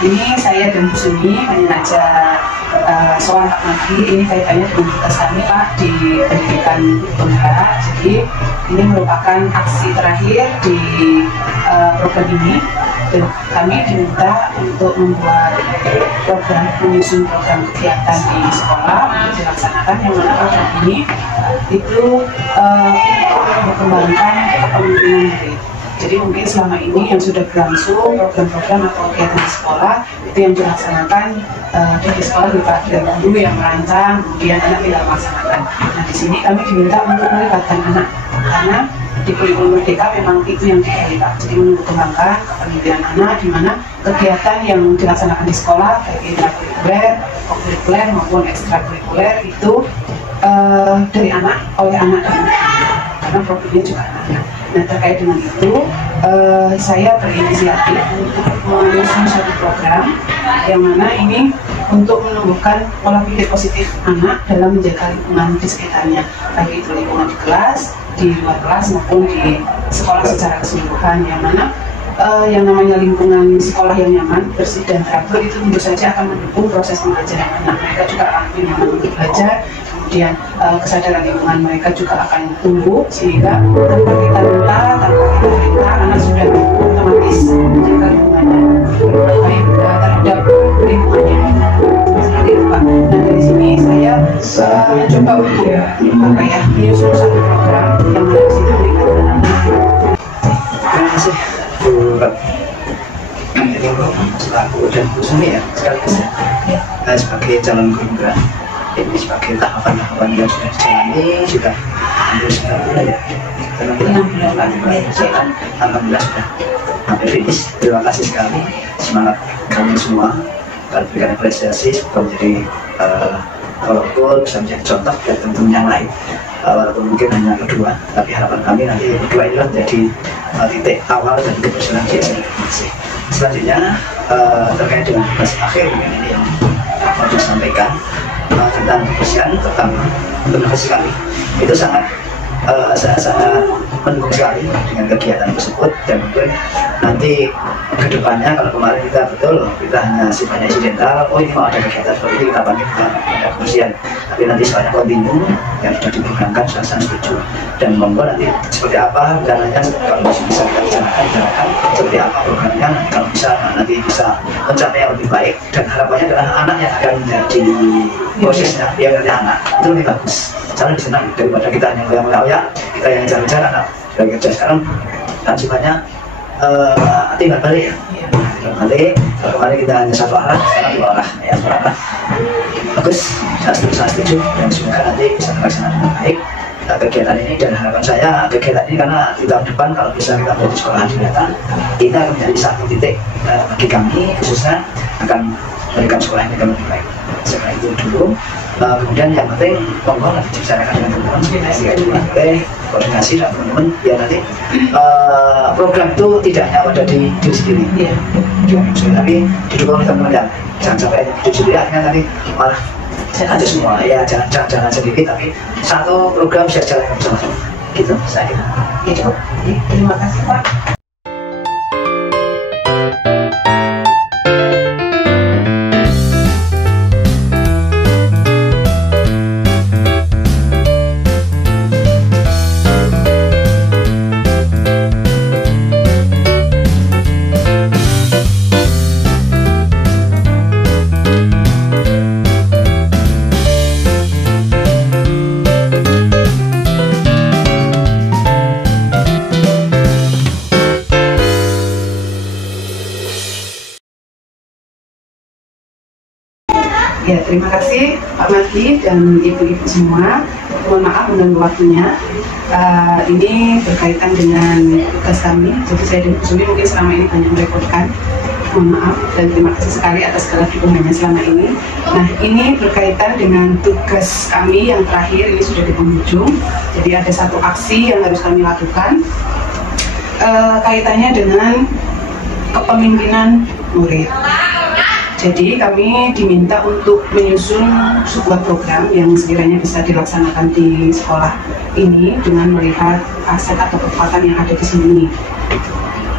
ini saya dan Bu Sumi mengajak soal Pak Madi, ini kaitannya dengan tugas kami Pak di pendidikan tunggal. Jadi ini merupakan aksi terakhir di program ini, dan kami diminta untuk membuat program, menyusun program kegiatan di sekolah untuk dilaksanakan, yang mana program ini itu mengembangkan kepemimpinan murid. Jadi mungkin selama ini yang sudah berlangsung program-program atau kegiatan di sekolah itu yang dilaksanakan di sekolah di guru yang merancang, kemudian anak tidak melaksanakan. Nah di sini kami diminta untuk melibatkan anak, karena di kurikulum Merdeka memang itu yang digali Pak. Jadi mengembangkan kepemimpinan anak, di mana kegiatan yang dilaksanakan di sekolah baik intrakurikuler, kokurikuler maupun ekstrakurikuler itu dari anak, oleh anak dan anak, karena programnya juga anak-anak. Nah terkait dengan itu, saya berinisiatif untuk menyusun satu program yang mana ini untuk menumbuhkan pola pikir positif anak dalam menjaga lingkungan di sekitarnya, baik itu lingkungan di kelas, di luar kelas maupun di sekolah secara keseluruhan, yang mana yang namanya lingkungan sekolah yang nyaman, bersih dan teratur itu tentu saja akan mendukung proses pembelajaran anak. Mereka juga akan lebih nyaman untuk belajar, kemudian kesadaran lingkungan mereka juga akan tumbuh, sehingga tanpa kita minta, tanpa kita perintah, anak sudah otomatis menjaga lingkungannya baik terhadap lingkungannya. Seperti itu Pak. Nah dari sini saya mencoba untuk menyusun satu program yang mana di situ melibatkan anak. Terima kasih Bu selaku dan Bu Sumi ya sekaligus ya. Sebagai calon guru gerak ini sebagai tahapan-tahapan yang sudah dijalani sudah hampir 9 bulan ya, 6 bulan berjalan, alhamdulillah sudah hampir finish. Terima kasih sekali, semangat kami semua dan berikan apresiasi semoga menjadi walaupun bisa menjadi contoh dan teman-teman yang lain, walaupun mungkin hanya kedua, tapi harapan kami nanti kedua inilah menjadi titik awal dan keberhasilan di SMA. Selanjutnya terkait dengan tugas akhir ini yang mau disampaikan tentang kebersihan, pertama untuk kami itu sangat mendukung sekali dengan kegiatan tersebut, dan mungkin nanti kedepannya kalau kemarin kita hanya sifatnya insidental, oh ini mau ada kegiatan seperti ini kita panggil ada kebersihan, tapi nanti sifatnya kontinu yang sudah diprogramkan sudah sangat setuju, dan monggo nanti seperti apa dananya kalau bisa kita bicarakan seperti apa programnya, kalau bisa nanti bisa mencapai yang lebih baik, dan harapannya adalah anak yang akan menjadi posisinya yang nanti anak itu lebih bagus, jangan disenang daripada kita yang ngoyak-ngoyak, kita yang jalan-jalan anak sudah kerja sekarang dan sifatnya tinggal balik ya, tinggal balik. Kalau kemarin kita hanya satu arah, sekarang dua arah ya, dua arah bagus, saya setuju dan semoga nanti bisa terlaksana dengan baik kegiatan ini, dan harapan saya kegiatan ini karena di tahun depan kalau bisa kita menjadi sekolah ternyata kita akan menjadi satu titik bagi kami khususnya akan memberikan sekolah yang lebih baik. Setelah itu dulu, kemudian yang penting monggo nanti dibicarakan dengan teman-teman, koordinasi dengan teman-teman biar nanti program itu tidak hanya ada di diri sendiri, tapi didukung oleh teman-teman, dan jangan sampai di sendiri akhirnya nanti malah ada semua ya, jangan sedikit, tapi satu program bisa jalan bersama-sama gitu saya. Gitu. Terima kasih Pak. Ya, terima kasih Pak Madi dan ibu-ibu semua. Mohon maaf mengganggu waktunya. Ini berkaitan dengan tugas kami. Jadi saya dan Bu Sumi mungkin selama ini banyak merepotkan. Mohon maaf dan terima kasih sekali atas segala dukungannya selama ini. Nah, ini berkaitan dengan tugas kami yang terakhir, ini sudah di penghujung. Jadi ada satu aksi yang harus kami lakukan kaitannya dengan kepemimpinan murid. Jadi kami diminta untuk menyusun sebuah program yang sekiranya bisa dilaksanakan di sekolah ini dengan melihat aset atau kekuatan yang ada di sini.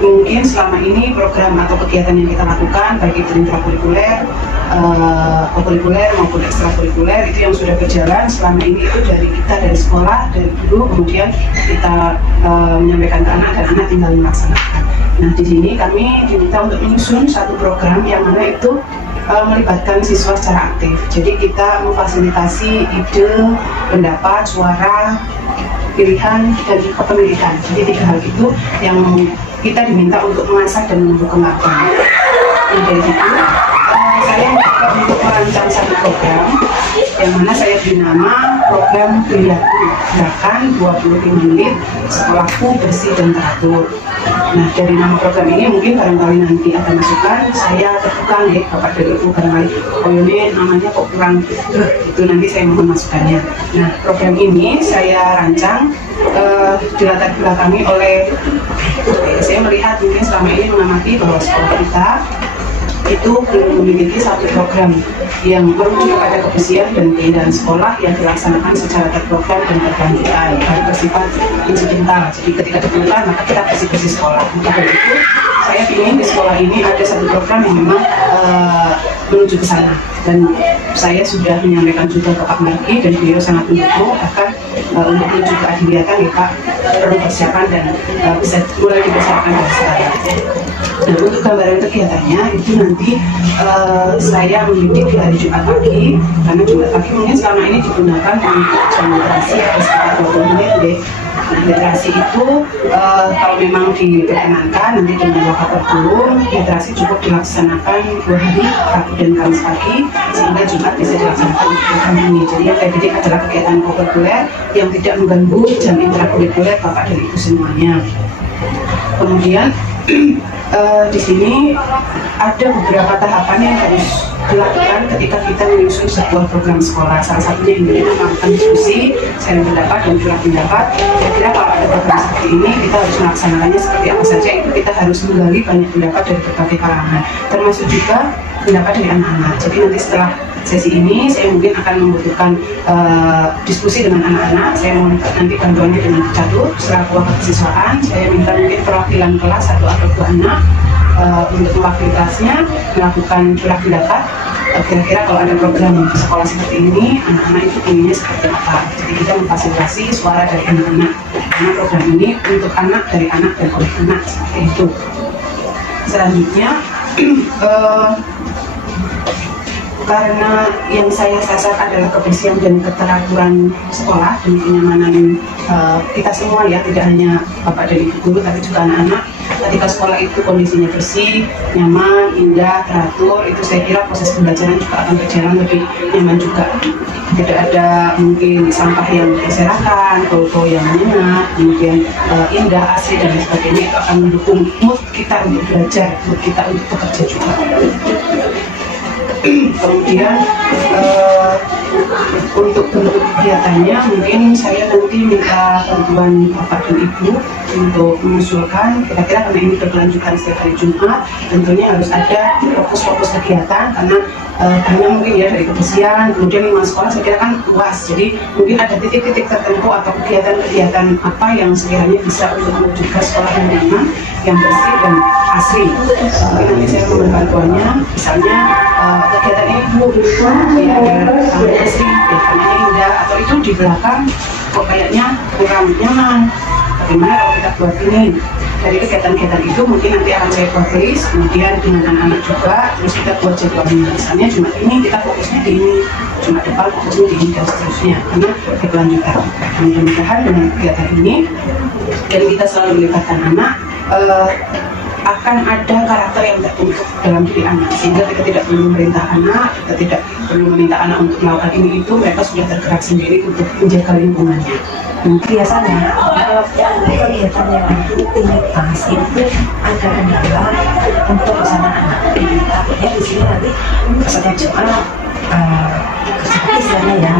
mungkin selama ini program atau kegiatan yang kita lakukan baik itu intrakurikuler, kurikuler maupun ekstrakurikuler itu yang sudah berjalan selama ini itu dari sekolah, dari dulu, kemudian kita menyampaikan ke anak dan anak tinggal melaksanakan. Nah, di sini kami diminta untuk menyusun satu program yang mana itu melibatkan siswa secara aktif. Jadi kita memfasilitasi ide, pendapat, suara, pilihan, dan kepemilikan. Jadi 3 hal itu yang kita diminta untuk mengasah dan mengembangkan. Nah, dari situ saya mencoba untuk merancang satu program yang mana saya beri nama program perilaku gerakan 25 menit sekolahku bersih dan teratur. Nah, dari nama program ini mungkin barangkali nanti ada masukan, saya terbuka nih Bapak dan Ibu, barangkali oh ini namanya kok kurang itu, nanti saya mohon masukannya. Nah, program ini saya rancang dilatar belakangi oleh saya melihat mungkin selama ini mengamati bahwa sekolah kita itu belum memiliki satu program yang merujuk kepada kebersihan dan keindahan sekolah yang dilaksanakan secara terprogram dan berkelanjutan, dan bersifat insidental. Jadi ketika diperlukan maka kita bersih-bersih sekolah. Maka dari itu saya ingin di sekolah ini ada satu program yang memang menuju ke sana, dan saya sudah menyampaikan juga ke Pak Marki dan beliau sangat mendukung, bahkan untuk menuju ke Adiliatan ya Pak perlu persiapan dan bisa mulai dipersiapkan dari sekarang. Nah, untuk gambaran kegiatannya itu nanti saya membidik di hari Jumat pagi, karena Jumat pagi mungkin selama ini digunakan untuk jam literasi atau sekitar 20 menit deh. Nah, literasi itu kalau memang diperkenankan nanti dengan waktu terturun, literasi cukup dilaksanakan 2 hari, Rabu dan Kamis pagi, sehingga Jumat bisa dilaksanakan untuk program ini. Jadi yang saya bidik adalah kegiatan kokurikuler yang tidak mengganggu jam intrakurikuler Bapak dan Ibu semuanya. Kemudian di sini ada beberapa tahapan yang harus dilakukan ketika kita menyusun sebuah program sekolah. Salah satunya ini melakukan diskusi, sharing pendapat dan curah pendapat. Kira-kira kalau ada program seperti ini kita harus melaksanakannya seperti apa saja, itu kita harus menggali banyak pendapat dari berbagai kalangan, termasuk juga pendapat dari anak-anak. Jadi nanti setelah sesi ini saya mungkin akan membutuhkan diskusi dengan anak-anak. Saya mohon nanti bantuannya dengan catur selaku kekesiswaan. Saya minta mungkin perwakilan kelas 1 atau 2 anak untuk mewakilitasnya melakukan curah pendapat. Kira-kira kalau ada program di sekolah seperti ini, anak-anak itu inginnya seperti apa. Jadi kita memfasilitasi suara dari anak-anak, karena program ini untuk anak, dari anak dan oleh anak, seperti itu. Selanjutnya karena yang saya sasar adalah kebersihan dan keteraturan sekolah dan kenyamanan kita semua ya, tidak hanya Bapak dan Ibu guru tapi juga anak-anak. Ketika sekolah itu kondisinya bersih, nyaman, indah, teratur, itu saya kira proses pembelajaran juga akan berjalan lebih nyaman juga. Tidak ada mungkin sampah yang berserakan, foto yang menyengat, kemudian indah, asri dan lain sebagainya. Itu akan mendukung mood kita untuk belajar, mood kita untuk bekerja juga. Kemudian untuk bentuk kegiatannya mungkin saya nanti minta bantuan Bapak dan Ibu untuk mengusulkan kira-kira, karena ini berkelanjutan setiap hari Jumat, tentunya harus ada fokus-fokus kegiatan, karena hanya mungkin ya dari kebersihan, kemudian lingkungan sekolah saya kira kan luas, jadi mungkin ada titik-titik tertentu atau kegiatan-kegiatan apa yang sekiranya bisa untuk mewujudkan sekolah yang nyaman, yang bersih dan asri. Nanti saya mohon bantuannya, misalnya kegiatan ini ya biar asri, ya kamarnya indah, atau itu di belakang kok kayaknya kurang nyaman, bagaimana kalau kita buat ini. Dari kegiatan-kegiatan itu mungkin nanti akan saya buat list, kemudian dengan anak-anak juga, terus kita buat jadwalnya. Misalnya Jumat ini kita fokusnya di ini, Jumat depan fokusnya di ini, dan seterusnya, karena berkelanjutan. Mudah-mudahan dengan kegiatan ini dan kita selalu melibatkan anak, akan ada karakter yang terbentuk dalam diri anak, sehingga kita tidak perlu memerintah anak, kita tidak perlu meminta anak untuk melakukan ini itu, mereka sudah tergerak sendiri untuk menjaga lingkungannya. Biasanya kalau kegiatan yang rutinitas itu ada kendala untuk pesanan anak. Takutnya di sini nanti setiap Jumat seperti istilahnya ya,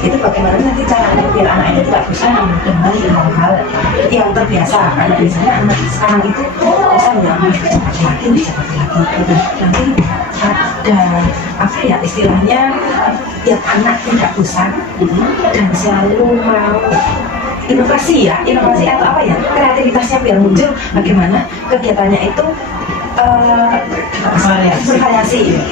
itu bagaimana nanti caranya biar anak itu tidak bosan dengan hal-hal yang terbiasa, karena biasanya anak sekarang itu bosan ya seperti lagi. Nanti ada apa ya istilahnya, tiap anak tidak bosan dan selalu mau inovasi ya, inovasi atau apa ya, kreativitasnya biar muncul, bagaimana kegiatannya itu bervariasi.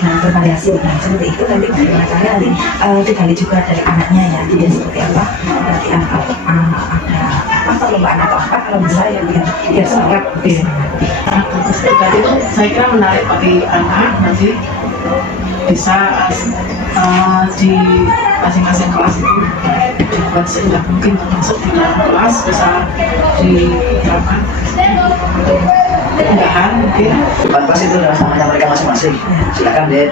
Nah, bervariasi. Nah, seperti itu nanti bagaimana caranya nanti digali juga dari anaknya ya, dia seperti apa, nanti ada apa perlombaan atau apa kalau bisa ya biar semangat. Tadi itu saya kira menarik bagi anak nanti bisa di masing-masing kelas itu dibuat seindah mungkin termasuk di dalam kelas bisa diterapkan kemudahan mungkin. Kelas itu adalah namanya mereka masing-masing. Silakan dia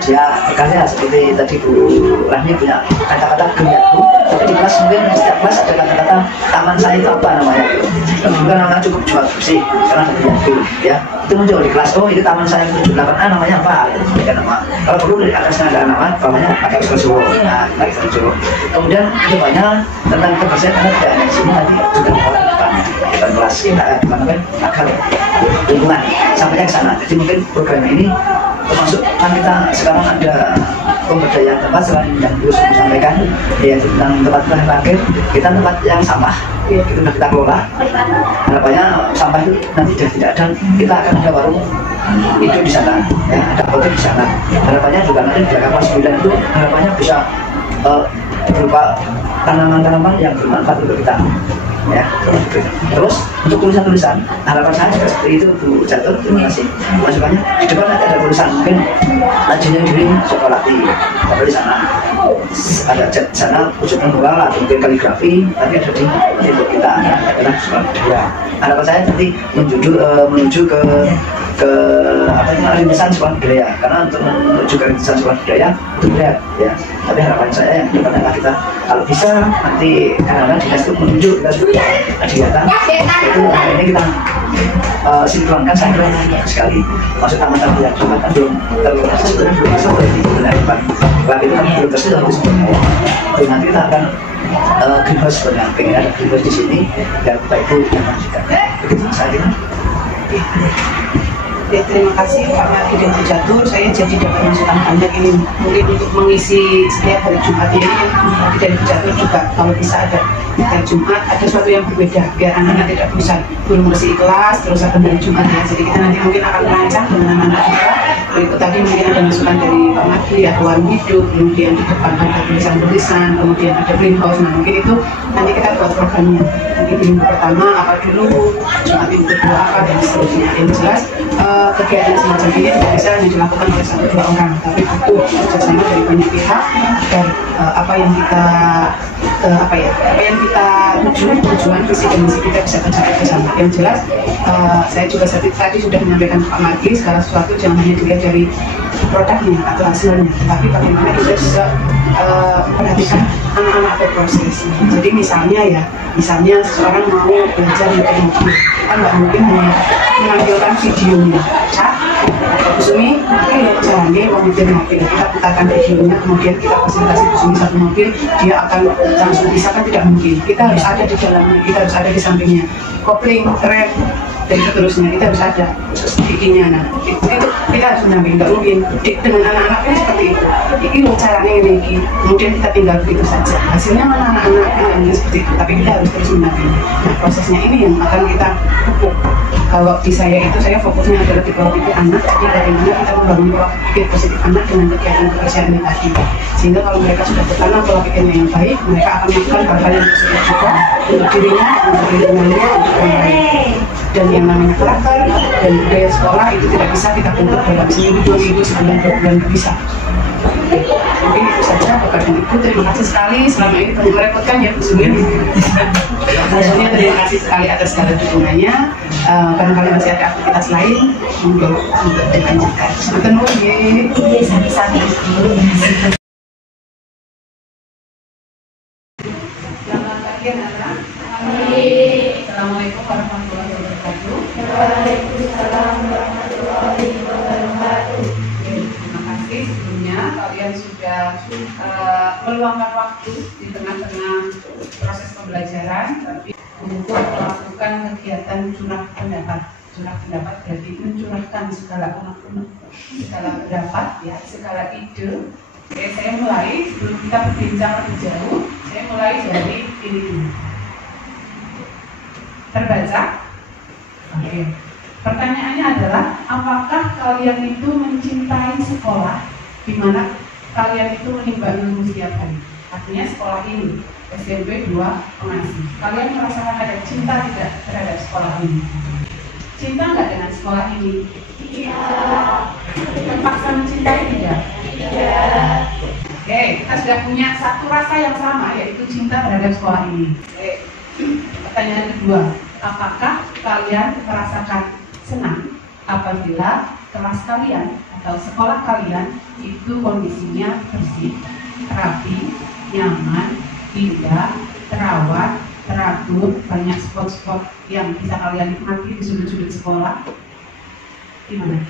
berkarya seperti tadi Bu Rahmi punya kata-kata geliatku. Tapi di kelas mungkin setiap kelas ada kata-kata taman saya itu apa namanya. Bukan namanya cukup jual bersih karena ada geliatku ya. Itu muncul di kelas, oh itu taman saya 78A namanya apa? Ya nama. Kalau perlu di atasnya ada nama, namanya pakai Solo. Nah, pakai Solo. Kemudian kedepannya tentang kebersihan karena tidak hanya di sini nanti juga di kelas kita agar lingkungan sampai ke sana. Jadi mungkin program ini termasuk kan kita sekarang ada pemberdayaan tempat selain yang terus disampaikan yaitu tentang tempat terakhir kita tempat yang sampah itu sudah kita kelola. Harapannya sampah itu nanti sudah tidak ada, kita akan ada warung hidup di sana ya, ada hotel di sana. Harapannya juga nanti di Jakarta 9 itu harapannya bisa berupa tanaman-tanaman yang bermanfaat untuk kita ya. Terus untuk tulisan-tulisan harapan saya juga seperti itu Bu Jatuh, terima kasih masukannya. Di depan nanti ada tulisan mungkin Najinin Dream Sekolati ada di sana, ada di sana ujukan mural atau mungkin kaligrafi, tapi ada di untuk kita adalah sekolah budaya. Harapan saya nanti menuju ke apa namanya rintisan sekolah budaya, karena untuk menuju ke rintisan sekolah budaya itu berat ya. Tapi harapan saya yang depannya kita kalau bisa nanti karena dinas itu menunjuk kita sudah kegiatan itu hari ini kita sinkronkan saya kira sekali masuk taman-taman yang cuma kan belum terlaksana sebenarnya belum bisa benar Pak itu kan belum tersedia sebenarnya. Jadi nanti kita akan greenhouse sebenarnya pengen ada greenhouse di sini dan kita itu yang juga begitu saya kira. Ya, terima kasih Pak Mardi dan Bu Jatuh. Saya jadi dapat masukan banyak ini mungkin untuk mengisi setiap hari Jumat ini. Mardi dan Bu Jatuh juga kalau bisa ada hari Jumat ada sesuatu yang berbeda biar anak-anak tidak bosan belum bersih kelas terus ada hari Jumat ya. Jadi kita nanti mungkin akan merancang dengan anak-anak kita. Berikut tadi mungkin ada masukan dari Pak Mardi ya, warung hidup, kemudian di depan ada tulisan-tulisan, kemudian ada greenhouse. Nah mungkin itu nanti kita buat programnya. Mungkin minggu pertama apa dulu, Jumat minggu kedua apa dan seterusnya. Yang jelas kegiatan semacam ini tidak bisa hanya dilakukan oleh 1-2 orang, tapi butuh kerjasama dari banyak pihak agar apa yang kita tujuan visi dan misi kita bisa tercapai bersama. Yang jelas saya juga tadi sudah menyampaikan ke Pak Mardi segala sesuatu jangan hanya dilihat dari produknya atau hasilnya, tapi bagaimana kita juga perhatikan anak-anak berproses. Jadi misalnya seseorang mau belajar mengenai mobil, kan nggak mungkin hanya menampilkan videonya. Bu Sumi mungkin ya caranya mobil, kita putarkan videonya, kemudian kita fasilitasi Bu Sumi satu mobil, dia akan langsung bisa, kan tidak mungkin. Kita harus ada di dalamnya, kita harus ada di sampingnya, kopling, rem, dan seterusnya kita harus ada bikinnya. Nah itu kita harus mendampingi, nggak mungkin dengan anak-anak ini seperti itu. Ini loh caranya ini, kemudian kita tinggal begitu saja. Hasilnya mana anak-anak seperti itu, tapi kita harus terus mendampingi. Nah prosesnya ini yang akan kita pupuk. Kalau di saya itu saya fokusnya adalah di pola pikir anak, jadi bagaimana kita membangun pola pikir positif anak dengan kegiatan kebersihan ini tadi. Sehingga kalau mereka sudah bertanam pola pikirnya yang baik, mereka akan melakukan hal-hal yang positif juga untuk dirinya, untuk lingkungannya, untuk orang lain. Dan yang namanya karakter dan budaya sekolah itu tidak bisa kita bentuk dalam seminggu, 2 minggu, sebulan, 2 bulan, tidak bisa. Mungkin itu saja Bapak dan Ibu, terima kasih sekali selama ini banyak merepotkan ya Bu Sumi. Maksudnya terima kasih sekali atas segala dukungannya. Barangkali masih ada aktivitas lain untuk dilanjutkan. Semoga Sami-sami. Selamat pagi anak-anak. Assalamualaikum warahmatullahi wabarakatuh. Waalaikumsalam warahmatullahi wabarakatuh. Terima kasih sebelumnya kalian sudah meluangkan waktu di tengah-tengah proses pembelajaran tapi untuk melakukan kegiatan curah pendapat. Curah pendapat berarti mencurahkan segala unek-unek, segala pendapat ya, segala ide. Oke, saya mulai sebelum kita berbincang lebih jauh. Saya mulai dari ini dulu. Terbaca? Oke. Pertanyaannya adalah, apakah kalian itu mencintai sekolah di mana kalian itu menimba ilmu setiap hari? Artinya sekolah ini, SMP 2 Pengasih. Kalian merasakan ada cinta tidak terhadap sekolah ini? Cinta nggak dengan sekolah ini? Iya. Terpaksa mencintai tidak? Iya. Oke, kita sudah punya satu rasa yang sama, yaitu cinta terhadap sekolah ini. Oke. Pertanyaan kedua, apakah kalian merasakan senang apabila kelas kalian atau sekolah kalian itu kondisinya bersih, rapi, nyaman, indah, terawat, teratur, banyak spot-spot yang bisa kalian nikmati di sudut-sudut sekolah? Gimana?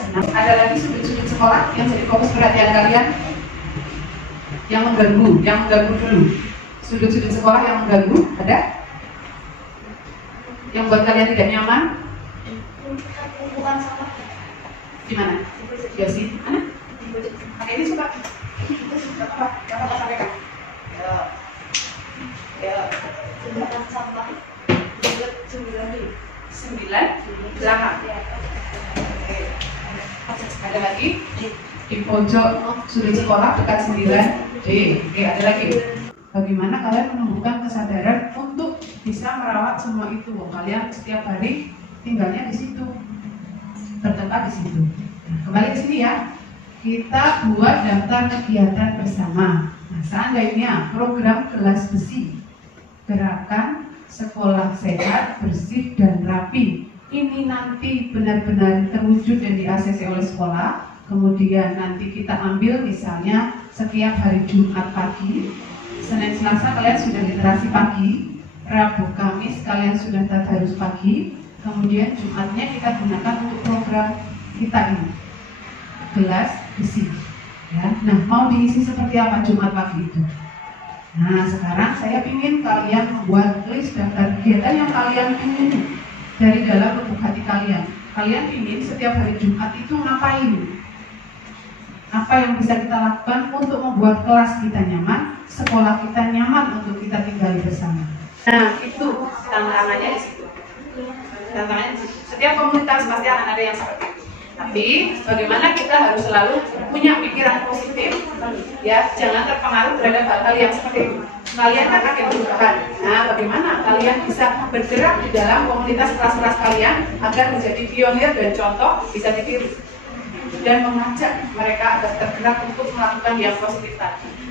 Senang? Ada lagi sudut-sudut sekolah yang jadi fokus perhatian kalian? Yang mengganggu dulu. Sudut-sudut sekolah yang mengganggu, ada? Yang buat kalian tidak nyaman? Bukan sama. Gimana? Yosi, mana? Pakai ini suka? Apa? Apa sampaikan? Ya. Bukan sama. 9 belakang. Ada lagi? Di pojok sudut sekolah dekat 9D. Oke, ada lagi. Bagaimana kalian menumbuhkan kesadaran untuk bisa merawat semua itu? Kalian setiap hari tinggalnya di situ, bertempat di situ. Nah, kembali ke sini ya. Kita buat daftar kegiatan bersama. Nah, seandainya program kelas besi, gerakan sekolah sehat, bersih dan rapi, ini nanti benar-benar terwujud dan di-ACC oleh sekolah. Kemudian nanti kita ambil misalnya setiap hari Jumat pagi, Senin Selasa kalian sudah literasi pagi, Rabu Kamis kalian sudah tadarus pagi, kemudian Jumatnya kita gunakan untuk program kita ini, kelas besi. Ya. Nah, mau diisi seperti apa Jumat pagi itu? Nah, sekarang saya ingin kalian membuat list daftar kegiatan yang kalian ingin dari dalam lubuk hati kalian. Kalian ingin setiap hari Jumat itu ngapain? Apa yang bisa kita lakukan untuk membuat kelas kita nyaman, sekolah kita nyaman untuk kita tinggal bersama. Nah, itu tantangannya di situ. Tantangannya di situ. Setiap komunitas pasti akan ada yang seperti itu. Tapi bagaimana kita harus selalu punya pikiran positif, ya, jangan terpengaruh terhadap hal-hal yang seperti itu. Kalian kan akan perubahan. Nah, bagaimana kalian bisa bergerak di dalam komunitas kelas-kelas kalian agar menjadi pionir dan contoh bisa ditiru dan mengajak mereka agar tergerak untuk melakukan yang positif tadi.